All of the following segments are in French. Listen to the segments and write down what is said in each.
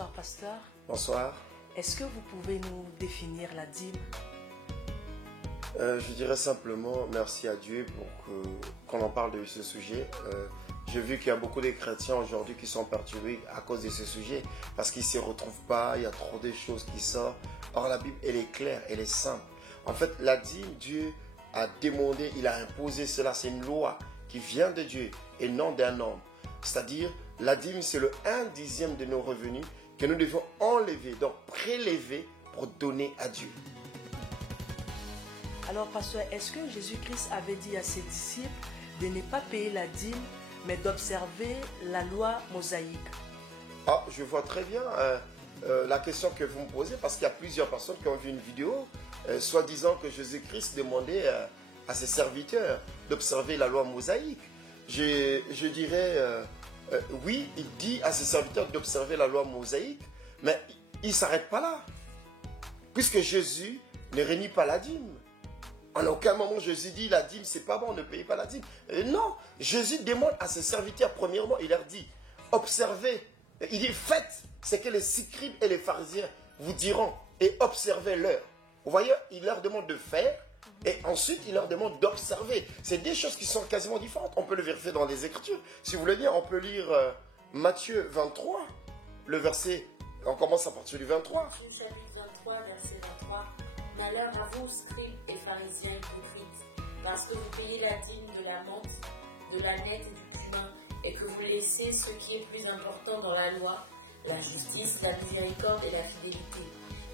Bonsoir, pasteur. Bonsoir. Est-ce que vous pouvez nous définir la dîme? Je dirais simplement merci à Dieu pour qu'on en parle de ce sujet. J'ai vu qu'il y a beaucoup de chrétiens aujourd'hui qui sont perturbés à cause de ce sujet parce qu'ils ne se retrouvent pas, il y a trop de choses qui sortent. Or la Bible, elle est claire, elle est simple. En fait, la dîme, Dieu a demandé, il a imposé cela, c'est une loi qui vient de Dieu et non d'un homme. C'est-à-dire, la dîme, c'est le 1/10 de nos revenus que nous devons enlever, donc prélever pour donner à Dieu. Alors, pasteur, est-ce que Jésus-Christ avait dit à ses disciples de ne pas payer la dîme, mais d'observer la loi mosaïque? Ah, je vois très bien la question que vous me posez, parce qu'il y a plusieurs personnes qui ont vu une vidéo, soi-disant que Jésus-Christ demandait à ses serviteurs d'observer la loi mosaïque. Je dirais, oui, il dit à ses serviteurs d'observer la loi mosaïque, mais il ne s'arrête pas là, puisque Jésus ne renie pas la dîme. En aucun moment Jésus dit la dîme c'est pas bon, ne payez pas la dîme. Non, Jésus demande à ses serviteurs, premièrement, il leur dit, observez, il dit faites ce que les scribes et les pharisiens vous diront et observez-leur. Vous voyez, il leur demande de faire et ensuite il leur demande d'observer. C'est des choses qui sont quasiment différentes. On peut le vérifier dans les Écritures. Si vous voulez lire, on peut lire Matthieu 23, le verset, on commence à partir du 23. Matthieu chapitre 23, verset 23. Malheur à vous, scribes et pharisiens hypocrites, parce que vous payez la dîme de la menthe, de la nette et du cumin, et que vous laissez ce qui est plus important dans la loi, la justice, la miséricorde et la fidélité.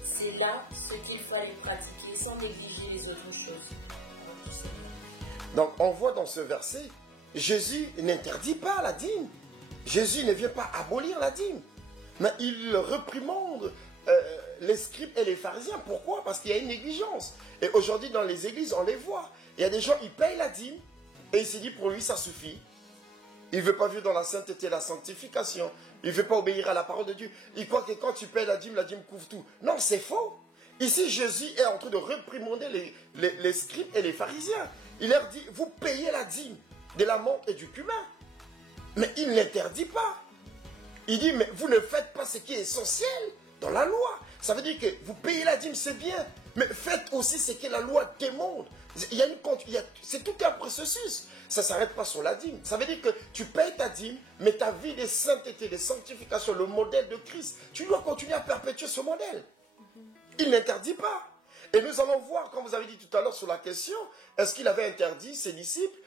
C'est là ce qu'il fallait pratiquer sans négliger les autres choses. Donc on voit dans ce verset, Jésus n'interdit pas la dîme. Jésus ne vient pas abolir la dîme, mais il réprimande les scribes et les pharisiens. Pourquoi? Parce qu'il y a une négligence. Et aujourd'hui, dans les églises, on les voit. Il y a des gens, ils payent la dîme et il se dit pour lui, ça suffit. Il ne veut pas vivre dans la sainteté, la sanctification. Il ne veut pas obéir à la parole de Dieu. Il croit que quand tu payes la dîme couvre tout. Non, c'est faux. Ici, Jésus est en train de réprimander les scribes et les pharisiens. Il leur dit, vous payez la dîme de la menthe et du cumin. Mais il n'interdit pas. Il dit, mais vous ne faites pas ce qui est essentiel dans la loi. Ça veut dire que vous payez la dîme, c'est bien, mais faites aussi ce que la loi demande. C'est tout un processus. Ça ne s'arrête pas sur la dîme. Ça veut dire que tu payes ta dîme, mais ta vie de sainteté, de sanctification, le modèle de Christ, tu dois continuer à perpétuer ce modèle. Il n'interdit pas. Et nous allons voir, comme vous avez dit tout à l'heure sur la question, est-ce qu'il avait interdit ses disciples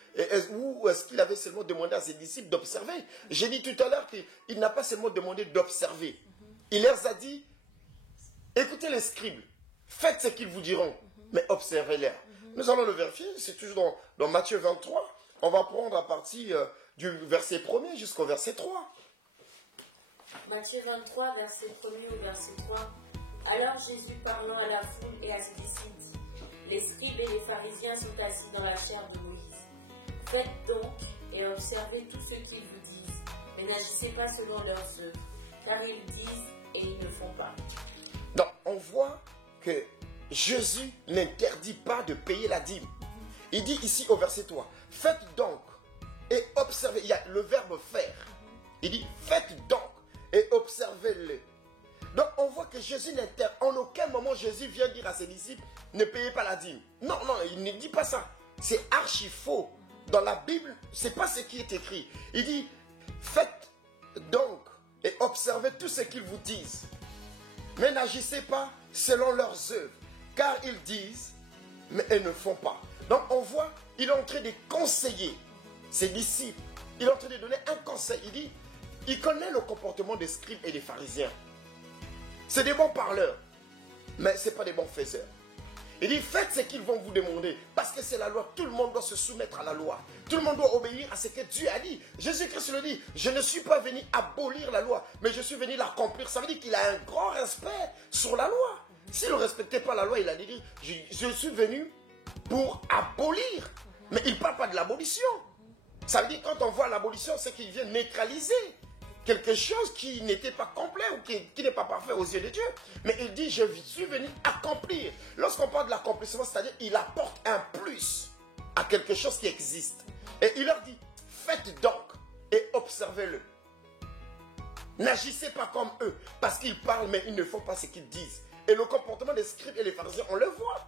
ou est-ce qu'il avait seulement demandé à ses disciples d'observer? J'ai dit tout à l'heure qu'il n'a pas seulement demandé d'observer. Il leur a dit, écoutez les scribes, faites ce qu'ils vous diront, mais observez-les. Nous allons le vérifier, c'est toujours dans Matthieu 23. On va prendre à partir du verset 1er jusqu'au verset 3. Matthieu 23, verset 1er au verset 3. Alors Jésus parlant à la foule et à ses disciples dit, les scribes et les pharisiens sont assis dans la chair de Moïse. Faites donc et observez tout ce qu'ils vous disent, mais n'agissez pas selon leurs œuvres, car ils disent et ils ne font pas. Donc, on voit que Jésus n'interdit pas de payer la dîme. Il dit ici au verset 3, faites donc et observez. Il y a le verbe faire. Il dit, faites donc et observez-le. Donc, on voit que Jésus n'interdit. En aucun moment, Jésus vient dire à ses disciples, ne payez pas la dîme. Non, non, il ne dit pas ça. C'est archi faux. Dans la Bible, ce n'est pas ce qui est écrit. Il dit, faites donc et observez tout ce qu'ils vous disent. Mais n'agissez pas selon leurs œuvres, car ils disent, mais ils ne font pas. Donc on voit, il est en train de conseiller ses disciples. Il est en train de donner un conseil. Il dit, il connaît le comportement des scribes et des pharisiens. C'est des bons parleurs, mais ce n'est pas des bons faiseurs. Il dit, faites ce qu'ils vont vous demander, parce que c'est la loi. Tout le monde doit se soumettre à la loi. Tout le monde doit obéir à ce que Dieu a dit. Jésus-Christ le dit, je ne suis pas venu abolir la loi, mais je suis venu l'accomplir. Ça veut dire qu'il a un grand respect sur la loi. S'il ne respectait pas la loi, il a dit, je suis venu pour abolir. Mais il ne parle pas de l'abolition. Ça veut dire quand on voit l'abolition, c'est qu'il vient neutraliser quelque chose qui n'était pas complet ou qui n'est pas parfait aux yeux de Dieu. Mais il dit, je suis venu accomplir. Lorsqu'on parle de l'accomplissement, c'est-à-dire il apporte un plus à quelque chose qui existe. Et il leur dit, faites donc et observez-le. N'agissez pas comme eux, parce qu'ils parlent, mais ils ne font pas ce qu'ils disent. Et le comportement des scribes et des pharisiens, on le voit.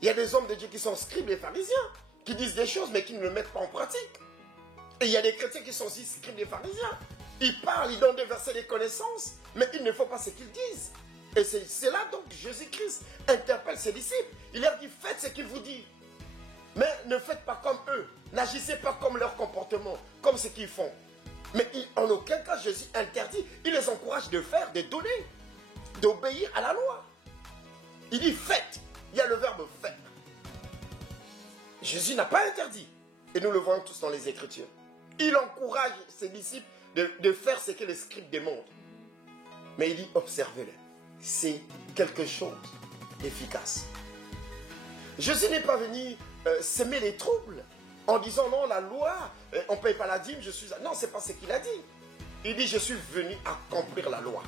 Il y a des hommes de Dieu qui sont scribes et pharisiens, qui disent des choses, mais qui ne le mettent pas en pratique. Et il y a des chrétiens qui sont aussi scribes et pharisiens. Ils parlent, ils donnent des versets, des connaissances, mais ils ne font pas ce qu'ils disent. Et c'est là donc Jésus-Christ interpelle ses disciples. Il leur dit, faites ce qu'il vous dit. Mais ne faites pas comme eux. N'agissez pas comme leur comportement, comme ce qu'ils font. Mais en aucun cas, Jésus interdit. Il les encourage de faire, de donner, d'obéir à la loi. Il dit, faites. Il y a le verbe faire. Jésus n'a pas interdit. Et nous le voyons tous dans les Écritures. Il encourage ses disciples de faire ce que les scribes demandent. Mais il dit, observez-le. C'est quelque chose d'efficace. Jésus n'est pas venu semer les troubles en disant non, la loi, on ne paye pas la dîme, je suis... Non, ce n'est pas ce qu'il a dit. Il dit, je suis venu accomplir la loi.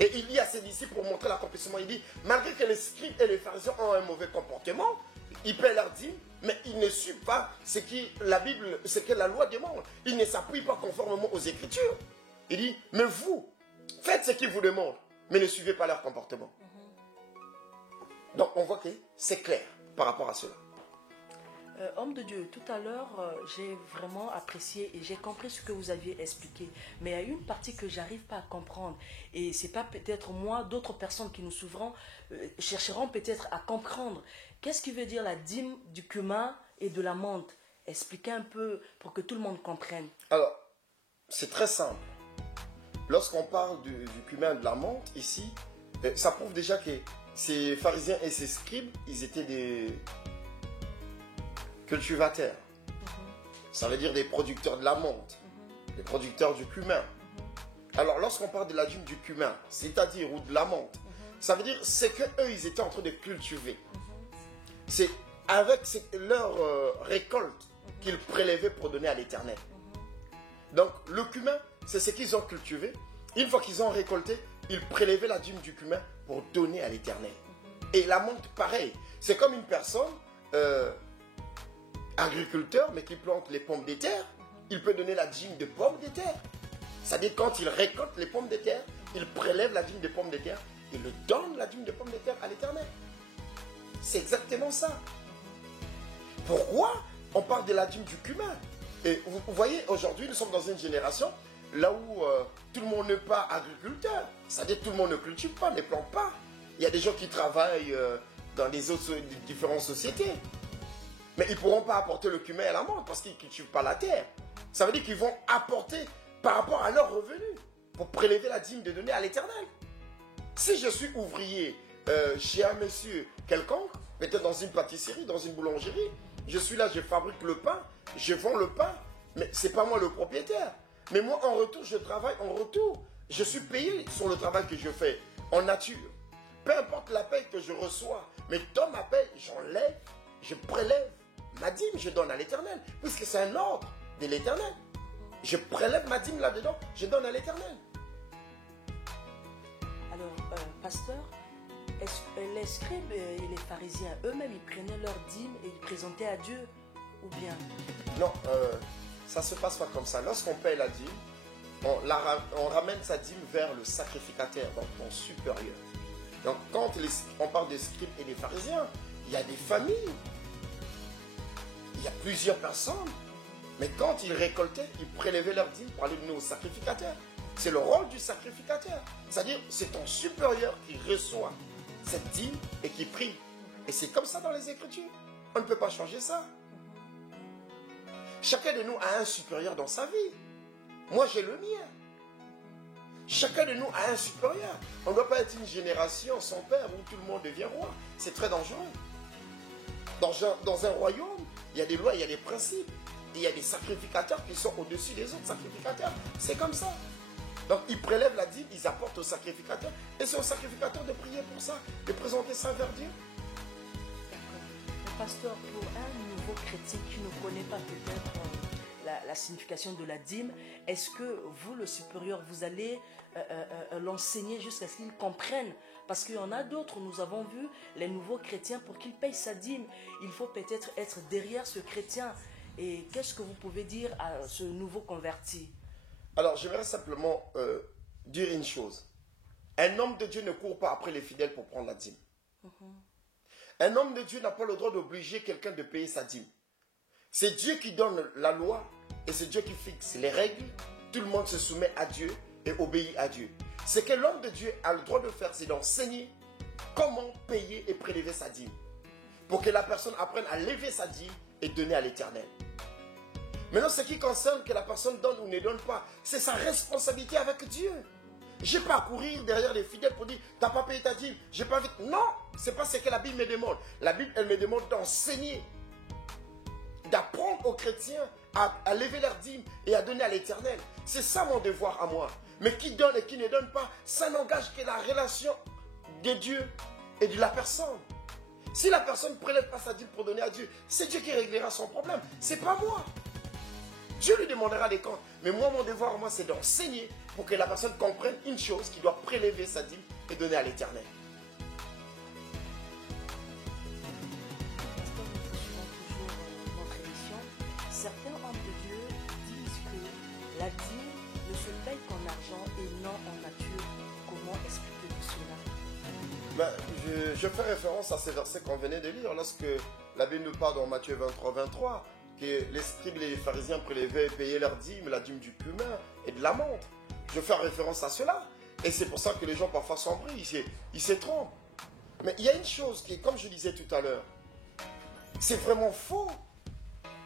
Et il dit à ses disciples pour montrer l'accomplissement, il dit, malgré que les scribes et les pharisiens ont un mauvais comportement, ils paient leur dîme, mais ils ne suivent pas ce que la loi demande. Ils ne s'appuient pas conformément aux Écritures. Il dit, mais vous, faites ce qu'ils vous demandent, mais ne suivez pas leur comportement. Donc on voit que c'est clair par rapport à cela. Homme de Dieu, tout à l'heure, j'ai vraiment apprécié et j'ai compris ce que vous aviez expliqué. Mais il y a une partie que j'arrive pas à comprendre. Et c'est pas peut-être moi, d'autres personnes qui nous suivront, chercheront peut-être à comprendre. Qu'est-ce qui veut dire la dîme du cumin et de la menthe? Expliquez un peu pour que tout le monde comprenne. Alors, c'est très simple. Lorsqu'on parle du cumin et de la menthe, ici, ça prouve déjà que ces pharisiens et ces scribes, ils étaient des cultivateurs. Ça veut dire des producteurs de la menthe, des producteurs du cumin. Alors, lorsqu'on parle de la dîme du cumin, c'est-à-dire ou de la menthe, ça veut dire c'est qu'eux, ils étaient en train de cultiver. C'est avec leur récolte qu'ils prélevaient pour donner à l'Éternel. Donc, le cumin, c'est ce qu'ils ont cultivé. Une fois qu'ils ont récolté, ils prélevaient la dîme du cumin pour donner à l'Éternel. Et la menthe, pareil. C'est comme une personne, agriculteur, mais qui plante les pommes de terre. Il peut donner la dîme de pommes de terre. C'est-à-dire, quand il récolte les pommes de terre, il prélève la dîme de pommes de terre et le donne la dîme de pommes de terre à l'Éternel. C'est exactement ça. Pourquoi on parle de la dîme du cumin? Et vous voyez, aujourd'hui, nous sommes dans une génération là où tout le monde n'est pas agriculteur. C'est-à-dire tout le monde ne cultive pas, ne plante pas. Il y a des gens qui travaillent dans les autres différentes sociétés. Mais ils ne pourront pas apporter le cumin et la menthe parce qu'ils ne cultivent pas la terre. Ça veut dire qu'ils vont apporter par rapport à leurs revenus pour prélever la dîme de donner à l'Éternel. Si je suis ouvrier chez un monsieur quelconque, peut-être dans une pâtisserie, dans une boulangerie, je suis là, je fabrique le pain, je vends le pain, mais ce n'est pas moi le propriétaire. Mais moi, en retour, je travaille en retour. Je suis payé sur le travail que je fais, en nature. Peu importe la paye que je reçois, mais dans ma paye, j'enlève, je prélève ma dîme, je donne à l'Éternel, puisque c'est un ordre de l'Éternel. Je prélève ma dîme là-dedans, je donne à l'Éternel. Alors, pasteur, les scribes et les pharisiens, eux-mêmes, ils prenaient leur dîme et ils présentaient à Dieu, ou bien? Non, ça ne se passe pas comme ça. Lorsqu'on paye la dîme, on ramène sa dîme vers le sacrificateur, donc ton supérieur. Donc quand on parle des scribes et des pharisiens, il y a des familles, il y a plusieurs personnes. Mais quand ils récoltaient, ils prélevaient leur dîme pour aller donner au sacrificateur. C'est le rôle du sacrificateur. C'est-à-dire, c'est ton supérieur qui reçoit cette dîme et qui prie. Et c'est comme ça dans les Écritures. On ne peut pas changer ça. Chacun de nous a un supérieur dans sa vie. Moi, j'ai le mien. Chacun de nous a un supérieur. On ne doit pas être une génération sans père où tout le monde devient roi. C'est très dangereux. Dans un royaume, il y a des lois, il y a des principes. Et il y a des sacrificateurs qui sont au-dessus des autres sacrificateurs. C'est comme ça. Donc, ils prélèvent la dîme, ils apportent au sacrificateur. Et c'est au sacrificateur de prier pour ça, de présenter ça vers Dieu. D'accord. Pasteur, pour un nouveau chrétien qui ne connaît pas peut-être la signification de la dîme, est-ce que vous, le supérieur, vous allez l'enseigner jusqu'à ce qu'il comprenne? Parce qu'il y en a d'autres, nous avons vu, les nouveaux chrétiens, pour qu'ils payent sa dîme, il faut peut-être être derrière ce chrétien. Et qu'est-ce que vous pouvez dire à ce nouveau converti? Alors, j'aimerais simplement dire une chose. Un homme de Dieu ne court pas après les fidèles pour prendre la dîme. Un homme de Dieu n'a pas le droit d'obliger quelqu'un de payer sa dîme. C'est Dieu qui donne la loi et c'est Dieu qui fixe les règles. Tout le monde se soumet à Dieu et obéit à Dieu. Ce que l'homme de Dieu a le droit de faire, c'est d'enseigner comment payer et prélever sa dîme. Pour que la personne apprenne à lever sa dîme et donner à l'Éternel. Maintenant, ce qui concerne que la personne donne ou ne donne pas, c'est sa responsabilité avec Dieu. Je n'ai pas à courir derrière les fidèles pour dire, tu n'as pas payé ta dîme, j'ai pas envie. Non, ce n'est pas ce que la Bible me demande. La Bible, elle me demande d'enseigner, d'apprendre aux chrétiens à lever leur dîme et à donner à l'Éternel. C'est ça mon devoir à moi. Mais qui donne et qui ne donne pas, ça n'engage que la relation de Dieu et de la personne. Si la personne ne prélève pas sa dîme pour donner à Dieu, c'est Dieu qui réglera son problème. Ce n'est pas moi. Dieu lui demandera des comptes. Mais moi, mon devoir, moi, c'est d'enseigner pour que la personne comprenne une chose, qu'il doit prélever sa dîme et donner à l'Éternel. Pasteur, nous suivons toujours notre émission. Certains hommes de Dieu disent que la dîme ne se paye qu'en argent et non en nature. Comment expliquer cela? Je fais référence à ces versets qu'on venait de lire lorsque la Bible nous parle dans Matthieu 23, que les scribes et les pharisiens prélevaient et payaient leur dîme, la dîme du cumin et de la menthe. Je fais référence à cela. Et c'est pour ça que les gens parfois s'embrouillent, ils se trompent. Mais il y a une chose qui est, comme je disais tout à l'heure, c'est vraiment faux.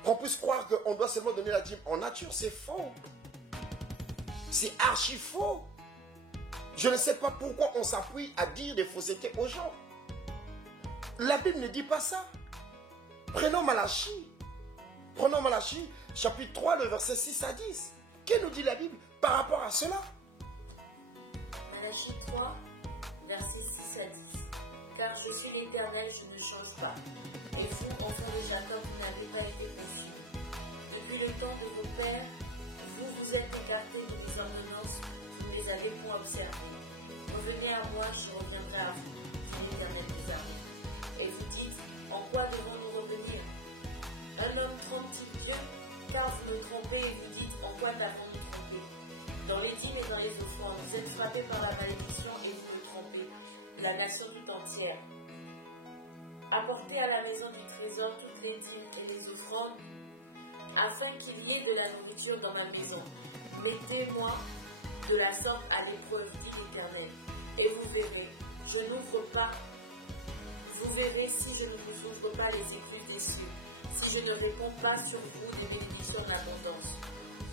Qu'on puisse croire qu'on doit seulement donner la dîme en nature, c'est faux. C'est archi faux. Je ne sais pas pourquoi on s'appuie à dire des faussetés aux gens. La Bible ne dit pas ça. Prenons Malachie. Prenons Malachie, chapitre 3, le verset 6 à 10. Que nous dit la Bible par rapport à cela? Malachie 3, verset 6 à 10. Car je suis l'Éternel, je ne change pas. Et vous, enfants de Jacob, vous n'avez pas été conçus. Depuis le temps de vos pères, vous vous êtes écartés de mes ordonnances, vous ne les avez point observées. Revenez à moi, je reviendrai à vous, dit l'Éternel des armées. Et vous dites, en quoi devons-nous revenir? Un homme trompe-t-il Dieu? Car vous me trompez et vous dites, en quoi t'avons-nous trompé? Dans les dîmes et dans les offrandes, vous êtes frappés par la malédiction et vous me trompez, la nation tout entière. Apportez à la maison du trésor toutes les dîmes et les offrandes, afin qu'il y ait de la nourriture dans ma maison. Mettez-moi de la sorte à l'épreuve, dit l'Éternel, et vous verrez, je n'ouvre pas, vous verrez si je ne vous ouvre pas les écluses des cieux, si je ne réponds pas sur vous des bénédictions en abondance.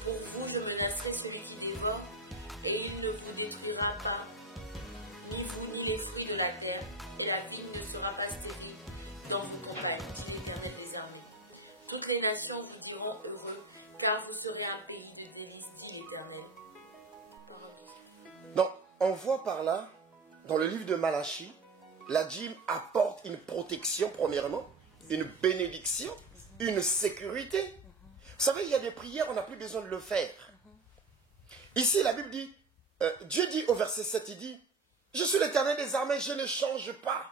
Pour vous, je menacerai celui qui dévore, et il ne vous détruira pas, ni vous ni les fruits de la terre, et la vigne ne sera pas stérile dans vos campagnes, dit l'Éternel des armées. Toutes les nations vous diront heureux, car vous serez un pays de délices, dit l'Éternel. Donc, on voit par là, dans le livre de Malachie, la dîme apporte une protection, premièrement, une bénédiction, une sécurité. Vous savez, il y a des prières, on n'a plus besoin de le faire. Ici, la Bible dit, Dieu dit au verset 7, il dit, je suis l'Éternel des armées, je ne change pas.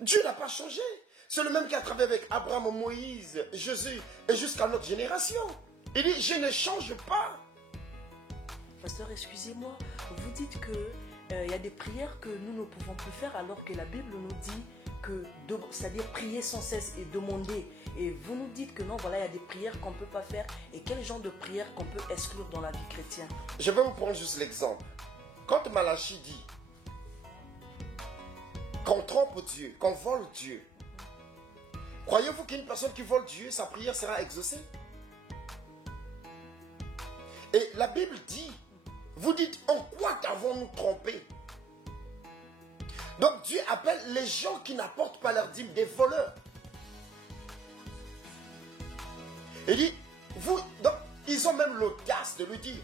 Dieu n'a pas changé. C'est le même qui a travaillé avec Abraham, Moïse, Jésus et jusqu'à notre génération. Il dit, je ne change pas. Pasteur, excusez-moi, vous dites qu'il y a des prières que nous ne pouvons plus faire alors que la Bible nous dit que, c'est-à-dire prier sans cesse et demander. Et vous nous dites que non, voilà, il y a des prières qu'on ne peut pas faire. Et quel genre de prières qu'on peut exclure dans la vie chrétienne? Je vais vous prendre juste l'exemple. Quand Malachie dit qu'on trompe Dieu, qu'on vole Dieu, croyez-vous qu'une personne qui vole Dieu, sa prière sera exaucée? Et la Bible dit, vous dites, en quoi t'avons-nous trompé? Donc Dieu appelle les gens qui n'apportent pas leur dîme des voleurs. Il dit, vous, donc, ils ont même l'audace de lui dire,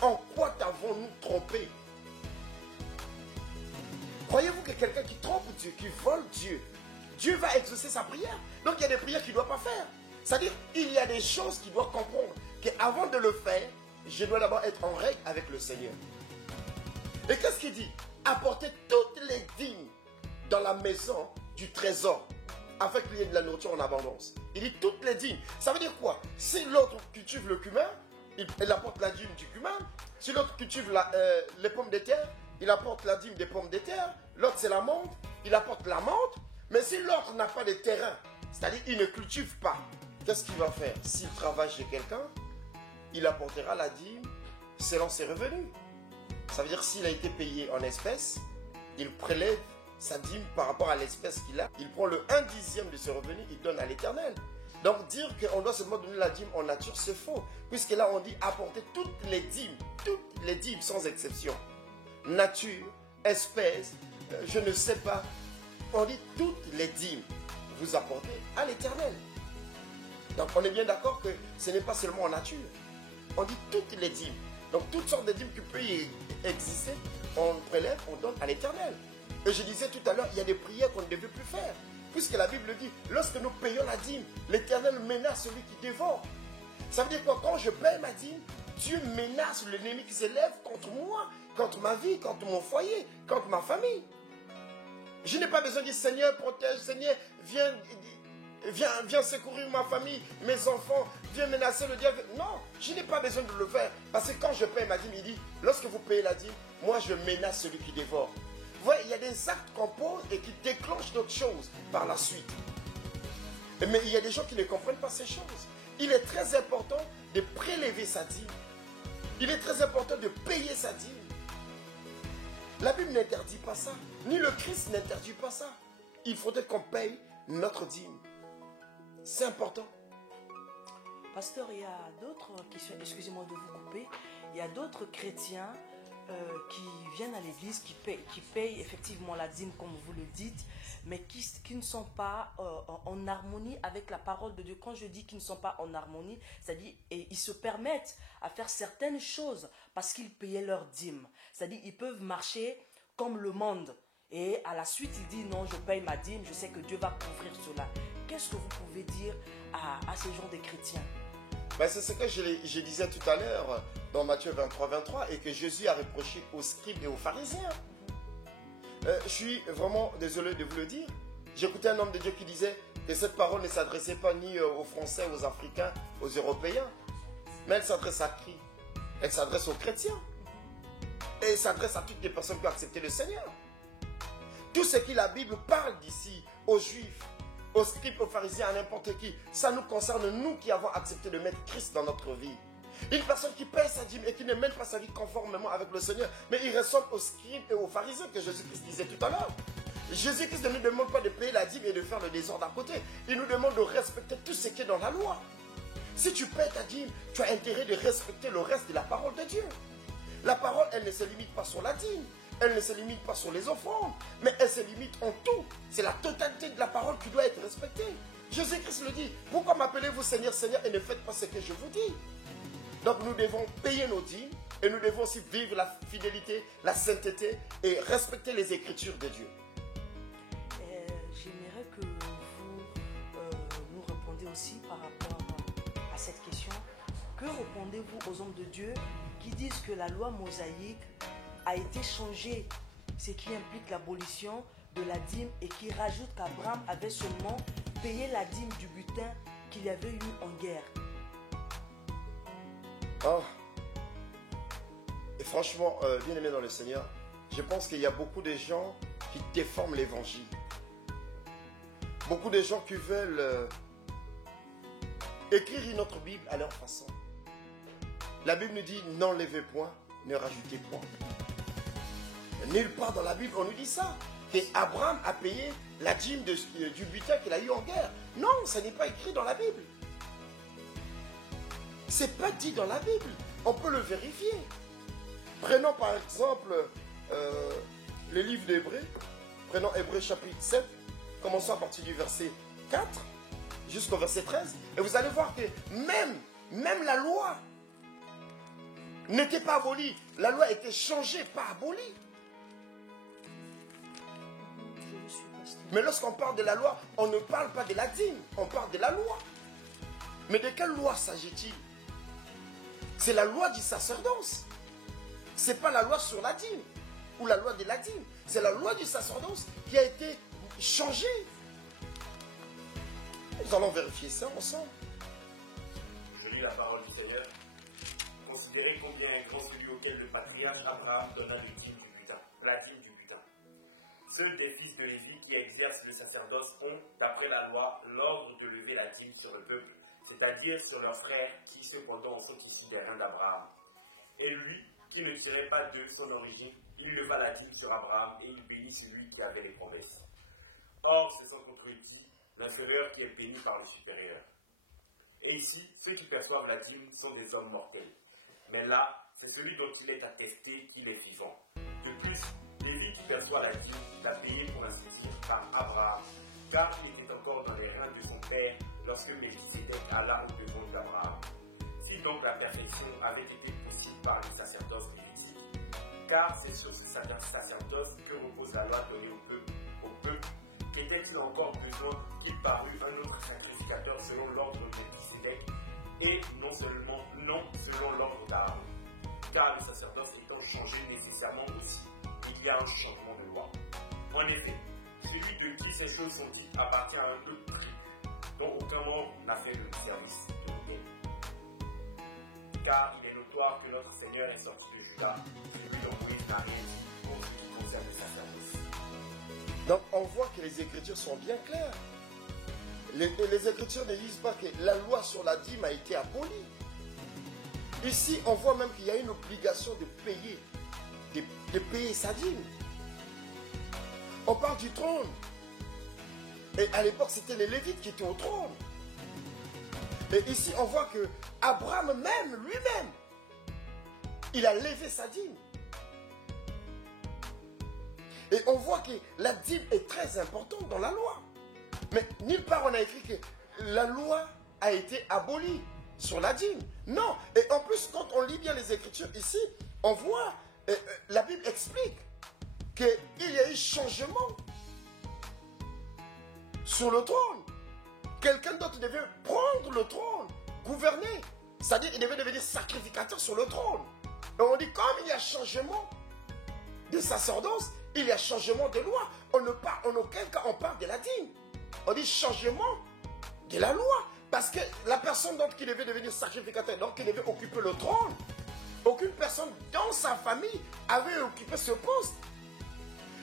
en quoi t'avons-nous trompé? Croyez-vous que quelqu'un qui trompe Dieu, qui vole Dieu, Dieu va exaucer sa prière? Donc il y a des prières qu'il ne doit pas faire. C'est-à-dire, il y a des choses qu'il doit comprendre, qu'avant de le faire, je dois d'abord être en règle avec le Seigneur. Et qu'est-ce qu'il dit? Apporter toutes les dîmes dans la maison du trésor, afin qu'il y ait de la nourriture en abondance. Il dit toutes les dîmes. Ça veut dire quoi? Si l'autre cultive le cumin, il apporte la dîme du cumin. Si l'autre cultive les pommes de terre, il apporte la dîme des pommes de terre. L'autre, c'est la menthe, il apporte la menthe. Mais si l'autre n'a pas de terrain, c'est-à-dire il ne cultive pas, qu'est-ce qu'il va faire? S'il travaille chez quelqu'un, il apportera la dîme selon ses revenus. Ça veut dire s'il a été payé en espèces, il prélève sa dîme par rapport à l'espèce qu'il a. Il prend le 1/10 de ses revenus, il donne à l'Éternel. Donc dire qu'on doit seulement donner la dîme en nature, c'est faux. Puisque là on dit apporter toutes les dîmes sans exception. Nature, espèce, je ne sais pas. On dit toutes les dîmes, vous apportez à l'Éternel. Donc on est bien d'accord que ce n'est pas seulement en nature. On dit toutes les dîmes. Donc toutes sortes de dîmes qui peuvent exister, on prélève, on donne à l'Éternel. Et je disais tout à l'heure, il y a des prières qu'on ne devait plus faire. Puisque la Bible dit, lorsque nous payons la dîme, l'Éternel menace celui qui dévore. Ça veut dire que quand je paye ma dîme, Dieu menace l'ennemi qui s'élève contre moi, contre ma vie, contre mon foyer, contre ma famille. Je n'ai pas besoin de dire, Seigneur, protège, Seigneur, viens secourir ma famille, mes enfants, viens menacer le diable. Non, je n'ai pas besoin de le faire. Parce que quand je paye ma dîme, il dit, lorsque vous payez la dîme, moi je menace celui qui dévore. Vous voyez, il y a des actes qu'on pose et qui déclenchent d'autres choses par la suite. Mais il y a des gens qui ne comprennent pas ces choses. Il est très important de prélever sa dîme. Il est très important de payer sa dîme. La Bible n'interdit pas ça. Ni le Christ n'interdit pas ça. Il faudrait qu'on paye notre dîme. C'est important. Pasteur, il y a d'autres questions, excusez-moi de vous couper, il y a d'autres chrétiens qui viennent à l'église, qui payent effectivement la dîme comme vous le dites, mais qui ne sont pas en harmonie avec la parole de Dieu. Quand je dis qu'ils ne sont pas en harmonie, c'est-à-dire ils se permettent à faire certaines choses parce qu'ils payaient leur dîme. C'est-à-dire ils peuvent marcher comme le monde. Et à la suite, il dit non, je paye ma dîme, je sais que Dieu va couvrir cela. Qu'est-ce que vous pouvez dire à ces gens de chrétiens? Ben, c'est ce que je disais tout à l'heure dans Matthieu 23 et que Jésus a reproché aux scribes et aux pharisiens. Je suis vraiment désolé de vous le dire. J'écoutais un homme de Dieu qui disait que cette parole ne s'adressait pas ni aux Français, aux Africains, aux Européens, mais elle s'adresse à qui? Elle s'adresse aux chrétiens. Et elle s'adresse à toutes les personnes qui ont accepté le Seigneur. Tout ce que la Bible parle d'ici aux Juifs, aux scribes, aux pharisiens, à n'importe qui, ça nous concerne, nous qui avons accepté de mettre Christ dans notre vie. Une personne qui paie sa dîme et qui ne mène pas sa vie conformément avec le Seigneur, mais il ressemble aux scribes et aux pharisiens que Jésus-Christ disait tout à l'heure. Jésus-Christ ne nous demande pas de payer la dîme et de faire le désordre à côté. Il nous demande de respecter tout ce qui est dans la loi. Si tu paies ta dîme, tu as intérêt de respecter le reste de la parole de Dieu. La parole, elle ne se limite pas sur la dîme. Elle ne se limite pas sur les offrandes, mais elle se limite en tout. C'est la totalité de la parole qui doit être respectée. Jésus-Christ le dit. Pourquoi m'appelez-vous Seigneur, Seigneur et ne faites pas ce que je vous dis? Donc nous devons payer nos dîmes et nous devons aussi vivre la fidélité, la sainteté et respecter les Écritures de Dieu. J'aimerais que vous nous répondiez aussi par rapport à cette question. Que répondez-vous aux hommes de Dieu qui disent que la loi mosaïque a été changée, ce qui implique l'abolition de la dîme et qui rajoute qu'Abraham avait seulement payé la dîme du butin qu'il avait eu en guerre? Oh. Et franchement, bien aimé dans le Seigneur, je pense qu'il y a beaucoup de gens qui déforment l'évangile. Beaucoup de gens qui veulent écrire une autre Bible à leur façon. La Bible nous dit n'enlevez point, ne rajoutez point. Nulle part dans la Bible on nous dit ça, qu'Abraham a payé la dîme du butin qu'il a eu en guerre. Non, ça n'est pas écrit dans la Bible. C'est pas dit dans la Bible. On peut le vérifier. Prenons par exemple le livre d'Hébreux. Prenons Hébreux chapitre 7, commençons à partir du verset 4 jusqu'au verset 13. Et vous allez voir que même la loi n'était pas abolie. La loi était changée, pas abolie. Mais lorsqu'on parle de la loi, on ne parle pas de la dîme, on parle de la loi. Mais de quelle loi s'agit-il? C'est la loi du sacerdoce. Ce n'est pas la loi sur la dîme ou la loi de la dîme. C'est la loi du sacerdoce qui a été changée. Nous allons vérifier ça ensemble. Je lis la parole du Seigneur. considérez combien est grand celui auquel le patriarche Abraham donna le dîme du butin, la dîme du butin. Ceux des fils de Lévi qui exercent le sacerdoce ont, d'après la loi, l'ordre de lever la dîme sur le peuple, c'est-à-dire sur leurs frères qui cependant sont issus des reins d'Abraham. Et lui, qui ne tirait pas d'eux son origine, il leva la dîme sur Abraham et il bénit celui qui avait les promesses. Or, se sont contredits l'inférieur qui est béni par le supérieur. Et ici, ceux qui perçoivent la dîme sont des hommes mortels. Mais là, c'est celui dont il est attesté qu'il est vivant. De plus, Lévi qui perçoit la dîme l'a payé pour ainsi dire par Abraham, car il était encore dans les reins de son père lorsque Melchisédek alla au-devant d'Abraham. Si donc la perfection avait été possible par le sacerdoce lévitique, car c'est sur ce sacerdoce que repose la loi donnée au peuple, qu'était-il encore besoin qu'il parût un autre sacrificateur selon l'ordre de Melchisédek, et non selon l'ordre d'Aaron. Car le sacerdoce étant changé nécessairement aussi, il y a un changement de loi. En effet, celui de qui ces choses sont dites appartient à un autre tribu, dont aucun membre n'a fait le service de l'autel. Car il est notoire que notre Seigneur est sorti de Juda, celui dont Moïse n'a rien dit pour ce qui concerne le sacerdoce. Donc on voit que les Écritures sont bien claires. Les Écritures ne disent pas que la loi sur la dîme a été abolie. Ici, on voit même qu'il y a une obligation de payer sa dîme. On parle du trône. Et à l'époque, c'était les Lévites qui étaient au trône. Et ici, on voit que Abraham même, lui-même, il a levé sa dîme. Et on voit que la dîme est très importante dans la loi. Mais nulle part on a écrit que la loi a été abolie sur la dîme. Non. Et en plus, quand on lit bien les Écritures ici, on voit, la Bible explique qu'il y a eu changement sur le trône. Quelqu'un d'autre devait prendre le trône, gouverner. C'est-à-dire qu'il devait devenir sacrificateur sur le trône. Et on dit, comme il y a changement de sacerdoce, il y a changement de loi. En aucun cas on parle de la dîme. On dit changement de la loi. Parce que la personne donc qui devait devenir sacrificateur, donc qui devait occuper le trône, aucune personne dans sa famille avait occupé ce poste.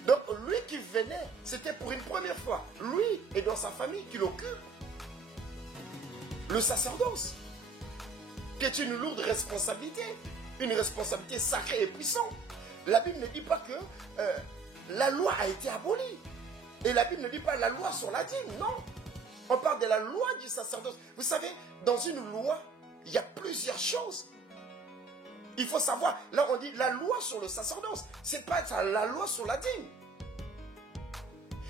Donc lui qui venait, c'était pour une première fois, lui et dans sa famille qu'il occupe le sacerdoce, qui est une lourde responsabilité, une responsabilité sacrée et puissante. La Bible ne dit pas que la loi a été abolie. Et la Bible ne dit pas la loi sur la dîme, non. On parle de la loi du sacerdoce. Vous savez, dans une loi, il y a plusieurs choses. Il faut savoir, là on dit la loi sur le sacerdoce. Ce n'est pas la loi sur la dîme.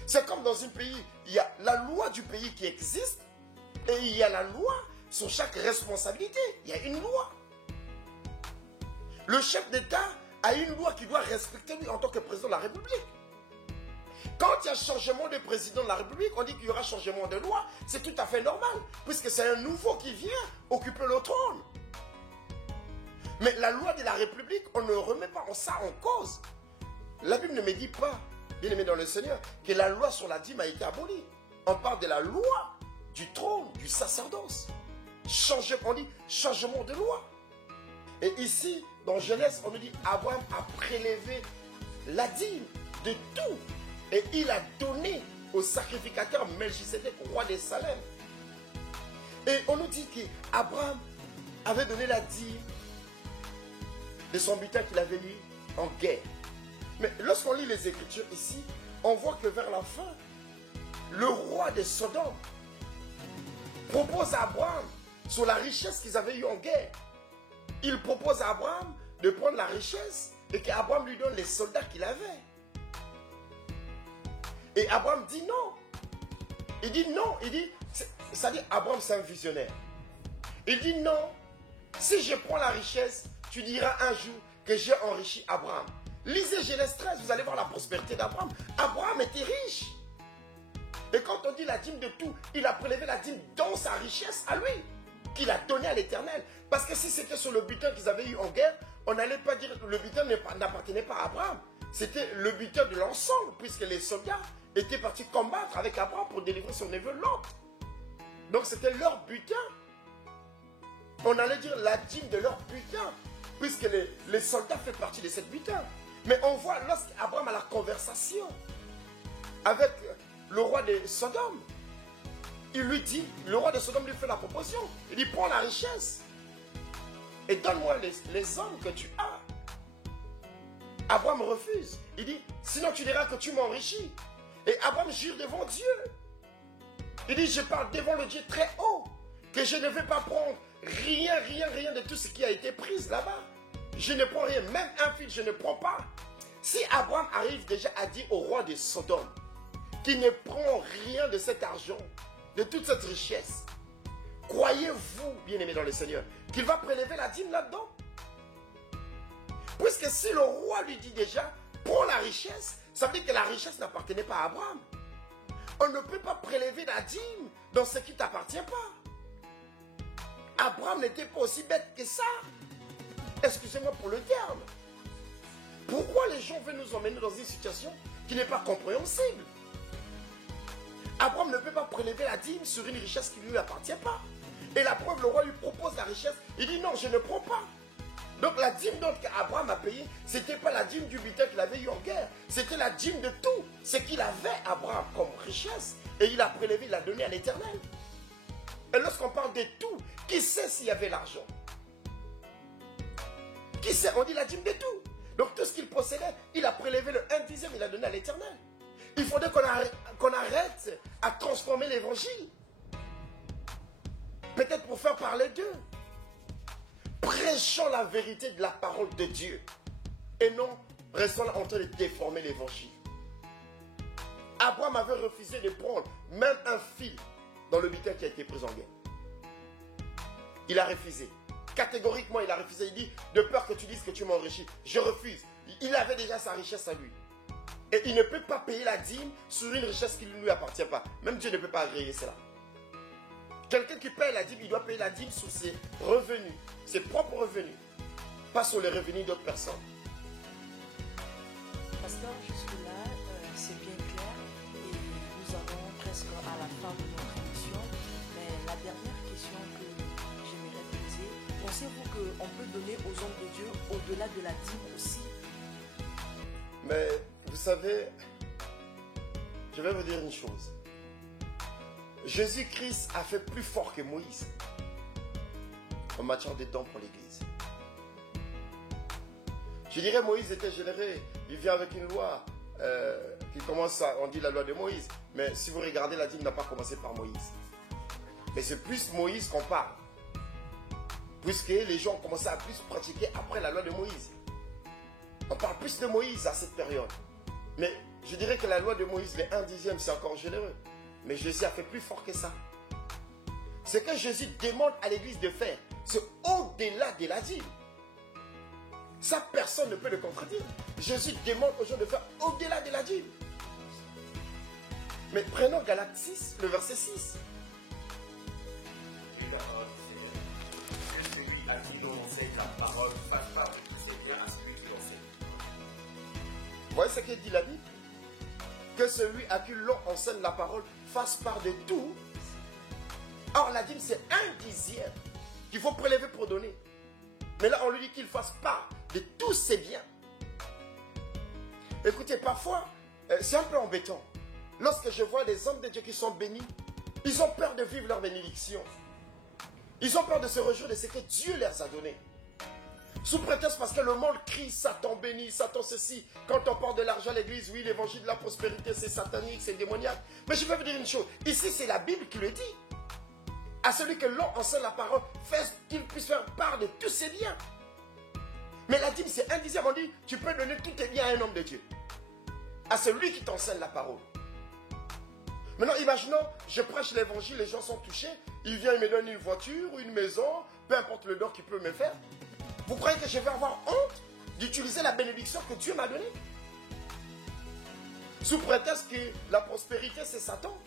C'est comme dans un pays, il y a la loi du pays qui existe et il y a la loi sur chaque responsabilité. Il y a une loi. Le chef d'État a une loi qu'il doit respecter lui en tant que président de la République. Quand il y a changement de président de la République, on dit qu'il y aura changement de loi. C'est tout à fait normal, puisque c'est un nouveau qui vient occuper le trône. Mais la loi de la République, on ne remet pas ça en cause. La Bible ne me dit pas, bien aimé dans le Seigneur, que la loi sur la dîme a été abolie. On parle de la loi du trône, du sacerdoce. On dit changement de loi. Et ici, dans Genèse, on nous dit Abraham a prélevé la dîme de tout. Et il a donné au sacrificateur Melchisédek, roi des Salem. Et on nous dit qu'Abraham avait donné la dîme de son butin qu'il avait eu en guerre. Mais lorsqu'on lit les Écritures ici, on voit que vers la fin, le roi de Sodome propose à Abraham sur la richesse qu'ils avaient eue en guerre. Il propose à Abraham de prendre la richesse et qu'Abraham lui donne les soldats qu'il avait. Et Abraham dit non. Il dit non. Il dit, c'est-à-dire Abraham c'est un visionnaire. Il dit non. Si je prends la richesse, tu diras un jour que j'ai enrichi Abraham. Lisez Genèse 13, vous allez voir la prospérité d'Abraham. Abraham était riche. Et quand on dit la dîme de tout, il a prélevé la dîme dans sa richesse à lui, qu'il a donné à l'Éternel. Parce que si c'était sur le butin qu'ils avaient eu en guerre, on n'allait pas dire que le butin n'appartenait pas à Abraham. C'était le butin de l'ensemble, puisque les soldats étaient partis combattre avec Abraham pour délivrer son neveu Lot. Donc c'était leur butin. On allait dire la dîme de leur butin. puisque les soldats font partie de cette butin. Mais on voit lorsqu'Abraham a la conversation avec le roi de Sodome, il lui dit, le roi de Sodome lui fait la proposition. Il dit, prends la richesse et donne-moi les hommes que tu as. Abraham refuse. Il dit, sinon tu diras que tu m'enrichis. Et Abraham jure devant Dieu. Il dit, je parle devant le Dieu très haut, que je ne vais pas prendre rien de tout ce qui a été pris là-bas. Je ne prends rien, même un fil, je ne prends pas. Si Abraham arrive déjà à dire au roi de Sodome qu'il ne prend rien de cet argent, de toute cette richesse, croyez-vous, bien-aimés dans le Seigneur, qu'il va prélever la dîme là-dedans? Puisque si le roi lui dit déjà, prends la richesse, ça veut dire que la richesse n'appartenait pas à Abraham. On ne peut pas prélever la dîme dans ce qui ne t'appartient pas. Abraham n'était pas aussi bête que ça. Excusez-moi pour le terme. Pourquoi les gens veulent nous emmener dans une situation qui n'est pas compréhensible? Abraham ne peut pas prélever la dîme sur une richesse qui ne lui appartient pas. Et la preuve, le roi lui propose la richesse. Il dit non, je ne prends pas. Donc la dîme qu'Abraham a payée, ce n'était pas la dîme du butin qu'il avait eu en guerre. C'était la dîme de tout ce qu'il avait, Abraham, comme richesse. Et il a prélevé, il l'a donné à l'Éternel. Et lorsqu'on parle de tout, qui sait s'il y avait l'argent? Qui sait? On dit la dîme de tout. Donc tout ce qu'il possédait, il a prélevé le 1/10, il a donné à l'Éternel. Il faudrait qu'on arrête à transformer l'évangile. Peut-être pour faire parler d'eux. Prêchons la vérité de la parole de Dieu. Et non, restons là en train de déformer l'évangile. Abraham avait refusé de prendre même un fil dans le butin qui a été pris en guerre. Il a refusé. Catégoriquement, il a refusé. Il dit, de peur que tu dises que tu m'enrichis, je refuse. Il avait déjà sa richesse à lui. Et il ne peut pas payer la dîme sur une richesse qui ne lui appartient pas. Même Dieu ne peut pas agréer cela. Quelqu'un qui paye la dîme, il doit payer la dîme sur ses revenus, ses propres revenus, pas sur les revenus d'autres personnes. Pasteur, jusque-là, c'est bien clair et nous avons presque à la fin de notre émission. Mais la dernière question que j'aimerais poser, pensez-vous qu'on peut donner aux hommes de Dieu au-delà de la dîme aussi? Mais vous savez, je vais vous dire une chose. Jésus-Christ a fait plus fort que Moïse en matière de dons pour l'Église. Je dirais Moïse était généreux. Il vient avec une loi qui commence à... On dit la loi de Moïse. Mais si vous regardez, la dîme n'a pas commencé par Moïse. Mais c'est plus Moïse qu'on parle. Puisque les gens ont commencé à plus pratiquer après la loi de Moïse. On parle plus de Moïse à cette période. Mais je dirais que la loi de Moïse, les 1/10, c'est encore généreux. Mais Jésus a fait plus fort que ça. Ce que Jésus demande à l'Église de faire, c'est au-delà de la dîme. Ça, personne ne peut le contredire. Jésus demande aux gens de faire au-delà de la dîme. Mais prenons Galates 6, le verset 6. Et la parole du Seigneur. Que celui à qui l'on enseigne la parole fasse part de tous ses biens à celui qui l'enseigne. Vous voyez ce qu'il dit la Bible? Que celui à qui l'on enseigne la parole fasse part de tout. Or, la dîme, c'est 1/10 qu'il faut prélever pour donner. Mais là, on lui dit qu'il fasse part de tous ses biens. Écoutez, parfois, c'est un peu embêtant. Lorsque je vois des hommes de Dieu qui sont bénis, ils ont peur de vivre leur bénédiction. Ils ont peur de se réjouir de ce que Dieu leur a donné. Sous prétexte parce que le monde crie Satan béni, Satan ceci. Quand on parle de l'argent à l'église, oui, l'évangile de la prospérité, c'est satanique, c'est démoniaque. Mais je vais vous dire une chose. Ici, c'est la Bible qui le dit. À celui que l'on enseigne la parole, fait qu'il puisse faire part de tous ses biens. Mais la dîme, c'est 1/10. On dit, tu peux donner tous tes biens à un homme de Dieu. À celui qui t'enseigne la parole. Maintenant, imaginons, je prêche l'évangile, les gens sont touchés. Il vient, il me donne une voiture, une maison, peu importe le don qu'il peut me faire. Vous croyez que je vais avoir honte d'utiliser la bénédiction que Dieu m'a donnée? Sous prétexte que la prospérité, c'est Satan.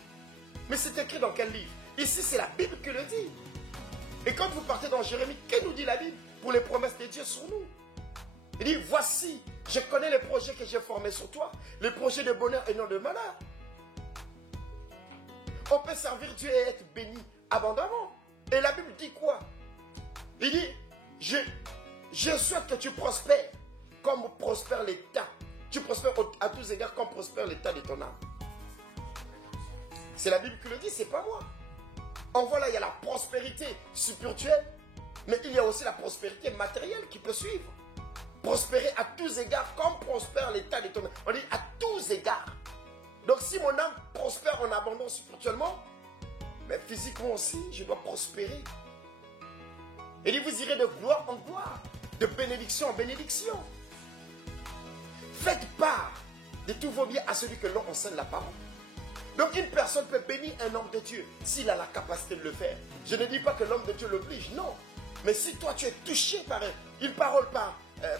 Mais c'est écrit dans quel livre? Ici, c'est la Bible qui le dit. Et quand vous partez dans Jérémie, que nous dit la Bible pour les promesses de Dieu sur nous? Il dit, voici, je connais les projets que j'ai formés sur toi, les projets de bonheur et non de malheur. On peut servir Dieu et être béni abondamment. Et la Bible dit quoi? Il dit, je souhaite que tu prospères comme prospère l'État. Tu prospères à tous égards comme prospère l'état de ton âme. C'est la Bible qui le dit, c'est pas moi. On voit là, il y a la prospérité spirituelle, mais il y a aussi la prospérité matérielle qui peut suivre. Prospérer à tous égards comme prospère l'état de ton âme. On dit à tous égards. Donc si mon âme prospère en abondance spirituellement, mais physiquement aussi, je dois prospérer. Il dit, vous irez de gloire en gloire, de bénédiction en bénédiction. Faites part de tous vos biens à celui que l'on enseigne la parole. Donc une personne peut bénir un homme de Dieu s'il a la capacité de le faire. Je ne dis pas que l'homme de Dieu l'oblige, non. Mais si toi tu es touché par une parole,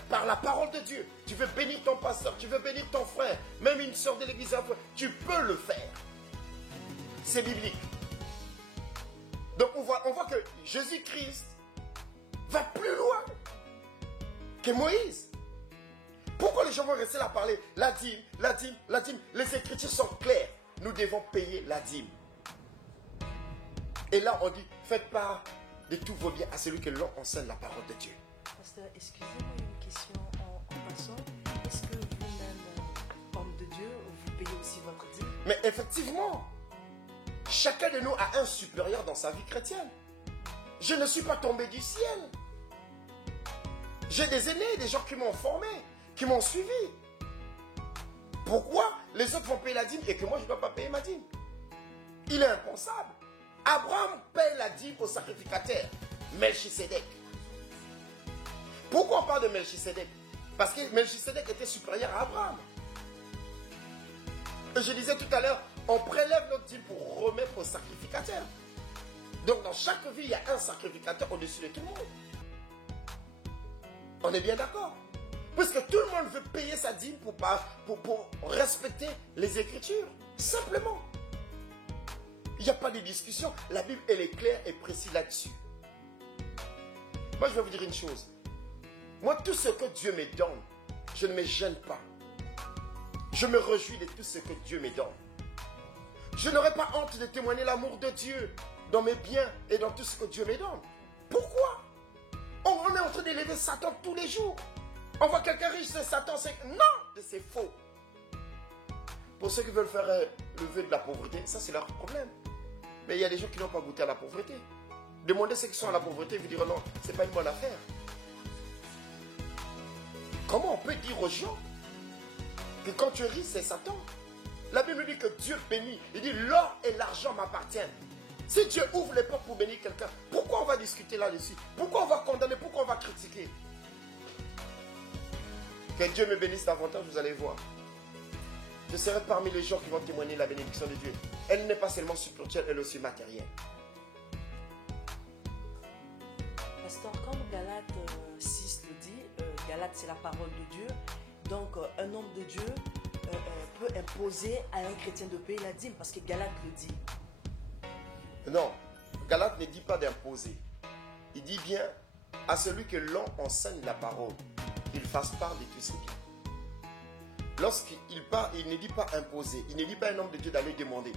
par la parole de Dieu, tu veux bénir ton pasteur, tu veux bénir ton frère, même une soeur de l'église, tu peux le faire. C'est biblique. Donc on voit que Jésus-Christ va plus loin que Moïse. Pourquoi les gens vont rester là à parler la dîme, la dîme, la dîme? Les Écritures sont claires. Nous devons payer la dîme. Et là, on dit, faites part de tous vos biens à celui que l'on enseigne la parole de Dieu. Pasteur, excusez-moi une question en passant. Est-ce que vous-même, homme de Dieu, vous payez aussi votre dîme? Mais effectivement, chacun de nous a un supérieur dans sa vie chrétienne. Je ne suis pas tombé du ciel. J'ai des aînés, des gens qui m'ont formé, qui m'ont suivi. Pourquoi les autres vont payer la dîme et que moi je ne dois pas payer ma dîme? Il est impensable. Abraham paye la dîme au sacrificateur, Melchisédek. Pourquoi on parle de Melchisédek? Parce que Melchisédek était supérieur à Abraham. Et je disais tout à l'heure, on prélève notre dîme pour remettre au sacrificateur. Donc dans chaque vie, il y a un sacrificateur au-dessus de tout le monde. On est bien d'accord? Puisque tout le monde veut payer sa dîme pour respecter les Écritures. Simplement. Il n'y a pas de discussion. La Bible, elle est claire et précise là-dessus. Moi, je vais vous dire une chose. Moi, tout ce que Dieu me donne, je ne me gêne pas. Je me réjouis de tout ce que Dieu me donne. Je n'aurai pas honte de témoigner l'amour de Dieu dans mes biens et dans tout ce que Dieu me donne. Pourquoi? On est en train d'élever Satan tous les jours. On voit quelqu'un riche, c'est Satan, c'est... Non, c'est faux. Pour ceux qui veulent faire le vœu de la pauvreté, ça c'est leur problème. Mais il y a des gens qui n'ont pas goûté à la pauvreté. Demandez ceux qui sont à la pauvreté, ils vous diront non, c'est pas une bonne affaire. Comment on peut dire aux gens que quand tu es riche, c'est Satan? La Bible dit que Dieu bénit. Il dit l'or et l'argent m'appartiennent. Si Dieu ouvre les portes pour bénir quelqu'un, pourquoi on va discuter là-dessus? Pourquoi on va condamner? Pourquoi on va critiquer? Que Dieu me bénisse davantage, vous allez voir. Je serai parmi les gens qui vont témoigner la bénédiction de Dieu. Elle n'est pas seulement spirituelle, elle est aussi matérielle. Pasteur, comme Galates 6 le dit, Galates c'est la parole de Dieu. Donc un homme de Dieu peut imposer à un chrétien de payer la dîme parce que Galates le dit. Non, Galates ne dit pas d'imposer. Il dit bien à celui que l'on enseigne la parole, qu'il fasse part de tous ses biens. Lorsqu'il parle, il ne dit pas imposer. Il ne dit pas à un homme de Dieu d'aller demander.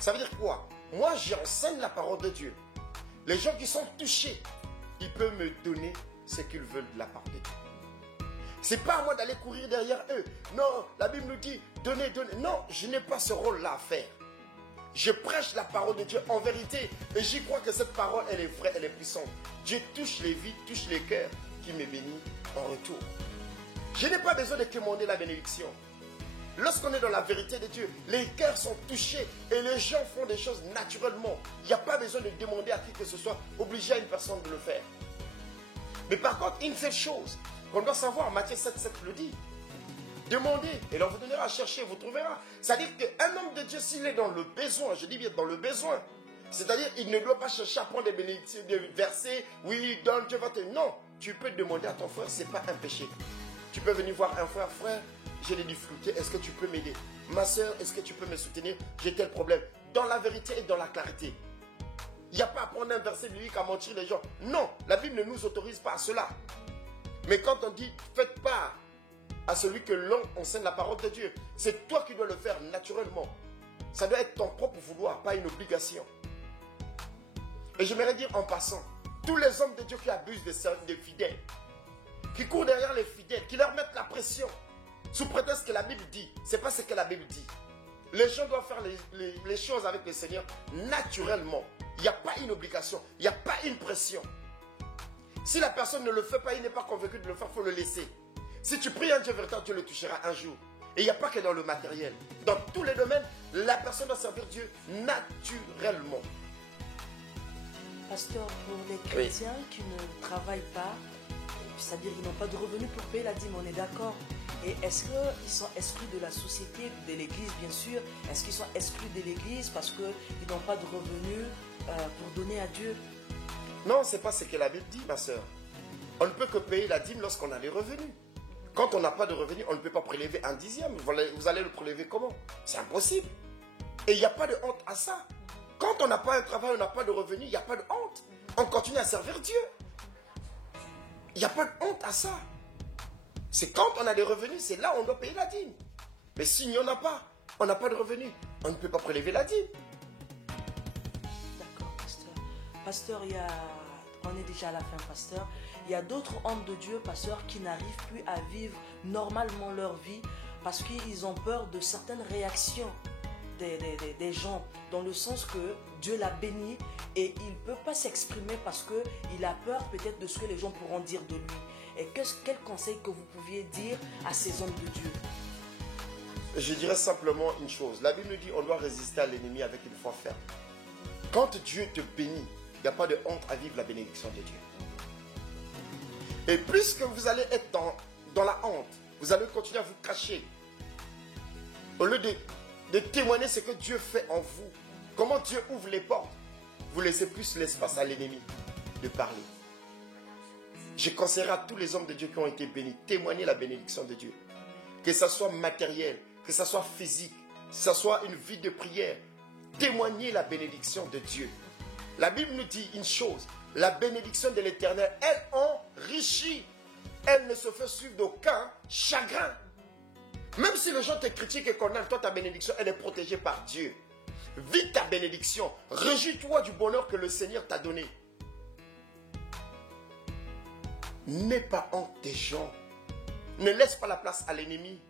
Ça veut dire quoi? Moi, j'enseigne la parole de Dieu. Les gens qui sont touchés, ils peuvent me donner ce qu'ils veulent de la part de Dieu. Ce n'est pas à moi d'aller courir derrière eux. Non, la Bible nous dit, donnez, donnez. Non, je n'ai pas ce rôle-là à faire. Je prêche la parole de Dieu en vérité. Et j'y crois que cette parole, elle est vraie, elle est puissante. Dieu touche les vies, touche les cœurs, qui me bénit en retour. Je n'ai pas besoin de demander la bénédiction. Lorsqu'on est dans la vérité de Dieu, les cœurs sont touchés et les gens font des choses naturellement. Il n'y a pas besoin de demander à qui que ce soit, obliger à une personne de le faire. Mais par contre, une seule chose qu'on doit savoir, Matthieu 7,7 le dit. Demandez et l'on vous donnera, chercher, vous trouverez. C'est-à-dire qu'un homme de Dieu, s'il est dans le besoin, je dis bien dans le besoin, c'est-à-dire il ne doit pas chercher à prendre des bénédictions, des versets, oui, donne, Dieu va te... Non, tu peux demander à ton frère, ce n'est pas un péché. Tu peux venir voir un frère, frère, j'ai des difficultés, est-ce que tu peux m'aider? Ma soeur, est-ce que tu peux me soutenir? J'ai tel problème. Dans la vérité et dans la clarté. Il n'y a pas à prendre un verset biblique à mentir les gens. Non, la Bible ne nous autorise pas à cela. Mais quand on dit, faites part à celui que l'on enseigne la parole de Dieu, c'est toi qui dois le faire naturellement. Ça doit être ton propre vouloir, pas une obligation. Et j'aimerais dire en passant, tous les hommes de Dieu qui abusent des fidèles, qui courent derrière les fidèles, qui leur mettent la pression, sous prétexte que la Bible dit. Ce n'est pas ce que la Bible dit. Les gens doivent faire les choses avec le Seigneur naturellement. Il n'y a pas une obligation, il n'y a pas une pression. Si la personne ne le fait pas, il n'est pas convaincu de le faire, il faut le laisser. Si tu pries un Dieu véritable, Dieu le touchera un jour. Et il n'y a pas que dans le matériel. Dans tous les domaines, la personne doit servir Dieu naturellement. Pasteur, pour les chrétiens qui ne travaillent pas, c'est-à-dire qu'ils n'ont pas de revenus pour payer la dîme, on est d'accord. Et est-ce qu'ils sont exclus de la société, de l'église bien sûr? Est-ce qu'ils sont exclus de l'église parce qu'ils n'ont pas de revenus pour donner à Dieu? Non, ce n'est pas ce que la Bible dit, ma soeur. On ne peut que payer la dîme lorsqu'on a des revenus. Quand on n'a pas de revenus, on ne peut pas prélever un dixième. Vous allez le prélever comment? C'est impossible. Et il n'y a pas de honte à ça. Quand on n'a pas un travail, on n'a pas de revenus, il n'y a pas de honte. On continue à servir Dieu. Il n'y a pas de honte à ça. C'est quand on a des revenus, c'est là où on doit payer la dîme. Mais s'il n'y en a pas, on n'a pas de revenus, on ne peut pas prélever la dîme. D'accord, pasteur. Pasteur, on est déjà à la fin, pasteur. Il y a d'autres hommes de Dieu, pasteur, qui n'arrivent plus à vivre normalement leur vie parce qu'ils ont peur de certaines réactions des gens, dans le sens que Dieu l'a béni et il ne peut pas s'exprimer parce qu'il a peur peut-être de ce que les gens pourront dire de lui. Et quel conseil que vous pouviez dire à ces hommes de Dieu? Je dirais simplement une chose. La Bible nous dit qu'on doit résister à l'ennemi avec une foi ferme. Quand Dieu te bénit, il n'y a pas de honte à vivre la bénédiction de Dieu. Et plus que vous allez être dans la honte, vous allez continuer à vous cacher. Au lieu de témoigner ce que Dieu fait en vous, comment Dieu ouvre les portes, vous laissez plus l'espace à l'ennemi de parler. Je conseillerais à tous les hommes de Dieu qui ont été bénis, témoigner la bénédiction de Dieu. Que ce soit matériel, que ce soit physique, que ce soit une vie de prière, témoigner la bénédiction de Dieu. La Bible nous dit une chose, la bénédiction de l'Éternel, elle enrichit. Elle ne se fait suivre d'aucun chagrin. Même si les gens te critiquent et condamnent, toi ta bénédiction, elle est protégée par Dieu. Vis ta bénédiction. Réjouis-toi du bonheur que le Seigneur t'a donné. N'aie pas honte des gens. Ne laisse pas la place à l'ennemi.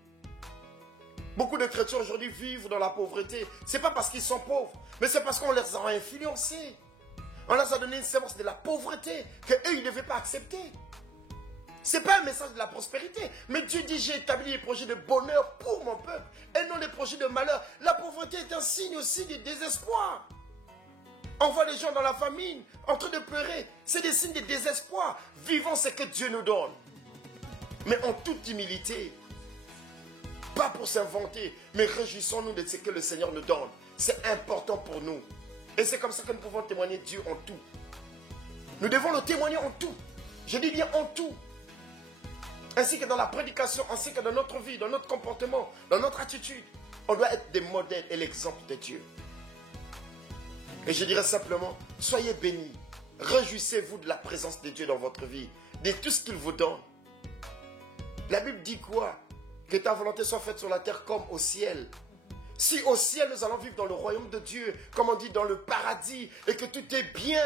Beaucoup de chrétiens aujourd'hui vivent dans la pauvreté. Ce n'est pas parce qu'ils sont pauvres, mais c'est parce qu'on les a influencés. On leur a donné une sémence de la pauvreté qu'eux, ils ne devaient pas accepter. Ce n'est pas un message de la prospérité. Mais Dieu dit, j'ai établi les projets de bonheur pour mon peuple et non les projets de malheur. La pauvreté est un signe aussi de désespoir. On voit les gens dans la famine en train de pleurer. C'est des signes de désespoir. Vivons ce que Dieu nous donne. Mais en toute humilité. Pas pour s'inventer, mais réjouissons-nous de ce que le Seigneur nous donne. C'est important pour nous. Et c'est comme ça que nous pouvons témoigner Dieu en tout. Nous devons le témoigner en tout. Je dis bien en tout. Ainsi que dans la prédication, ainsi que dans notre vie, dans notre comportement, dans notre attitude. On doit être des modèles et l'exemple de Dieu. Et je dirais simplement, soyez bénis. Réjouissez-vous de la présence de Dieu dans votre vie, de tout ce qu'il vous donne. La Bible dit quoi? Que ta volonté soit faite sur la terre comme au ciel. Si au ciel nous allons vivre dans le royaume de Dieu, comme on dit dans le paradis, et que tout est bien,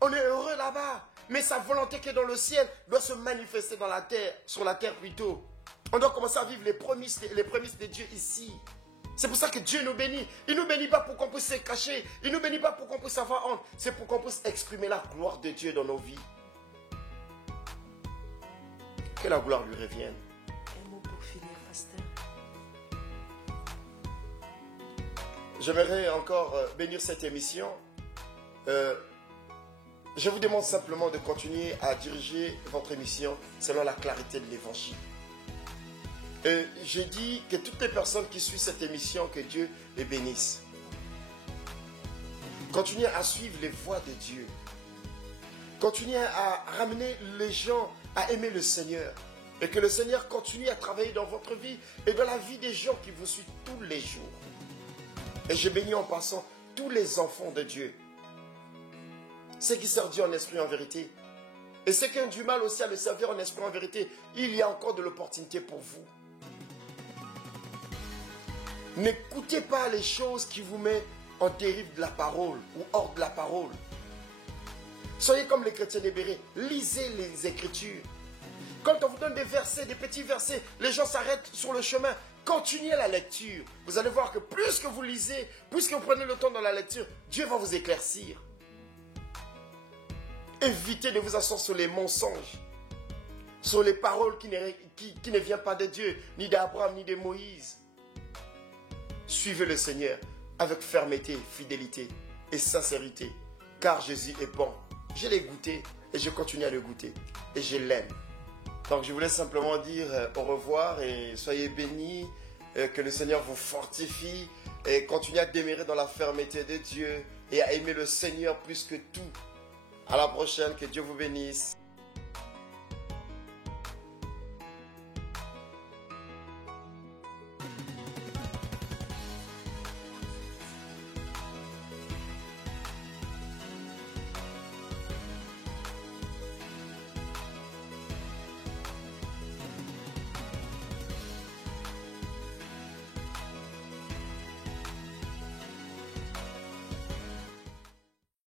on est heureux là-bas. Mais sa volonté qui est dans le ciel doit se manifester dans la terre, sur la terre plutôt. On doit commencer à vivre les prémices de Dieu ici. C'est pour ça que Dieu nous bénit. Il ne nous bénit pas pour qu'on puisse se cacher. Il ne nous bénit pas pour qu'on puisse avoir honte. C'est pour qu'on puisse exprimer la gloire de Dieu dans nos vies. Que la gloire lui revienne. Un mot pour finir, pasteur. J'aimerais encore bénir cette émission. Je vous demande simplement de continuer à diriger votre émission selon la clarité de l'évangile. J'ai dit que toutes les personnes qui suivent cette émission, que Dieu les bénisse. Continuez à suivre les voies de Dieu. Continuez à ramener les gens à aimer le Seigneur. Et que le Seigneur continue à travailler dans votre vie et dans la vie des gens qui vous suivent tous les jours. Et je bénis en passant tous les enfants de Dieu. Ceux qui servent Dieu en esprit et en vérité. Et ceux qui ont du mal aussi à le servir en esprit et en vérité, il y a encore de l'opportunité pour vous. N'écoutez pas les choses qui vous mettent en dérive de la parole ou hors de la parole. Soyez comme les chrétiens libérés. Lisez les Écritures. Quand on vous donne des versets, des petits versets, les gens s'arrêtent sur le chemin. Continuez la lecture. Vous allez voir que plus que vous lisez, plus que vous prenez le temps dans la lecture, Dieu va vous éclaircir. Évitez de vous asseoir sur les mensonges, sur les paroles qui ne viennent pas de Dieu, ni d'Abraham, ni de Moïse. Suivez le Seigneur avec fermeté, fidélité et sincérité, car Jésus est bon. Je l'ai goûté et je continue à le goûter et je l'aime. Donc je voulais simplement dire au revoir et soyez bénis, que le Seigneur vous fortifie et continuez à demeurer dans la fermeté de Dieu et à aimer le Seigneur plus que tout. À la prochaine, que Dieu vous bénisse.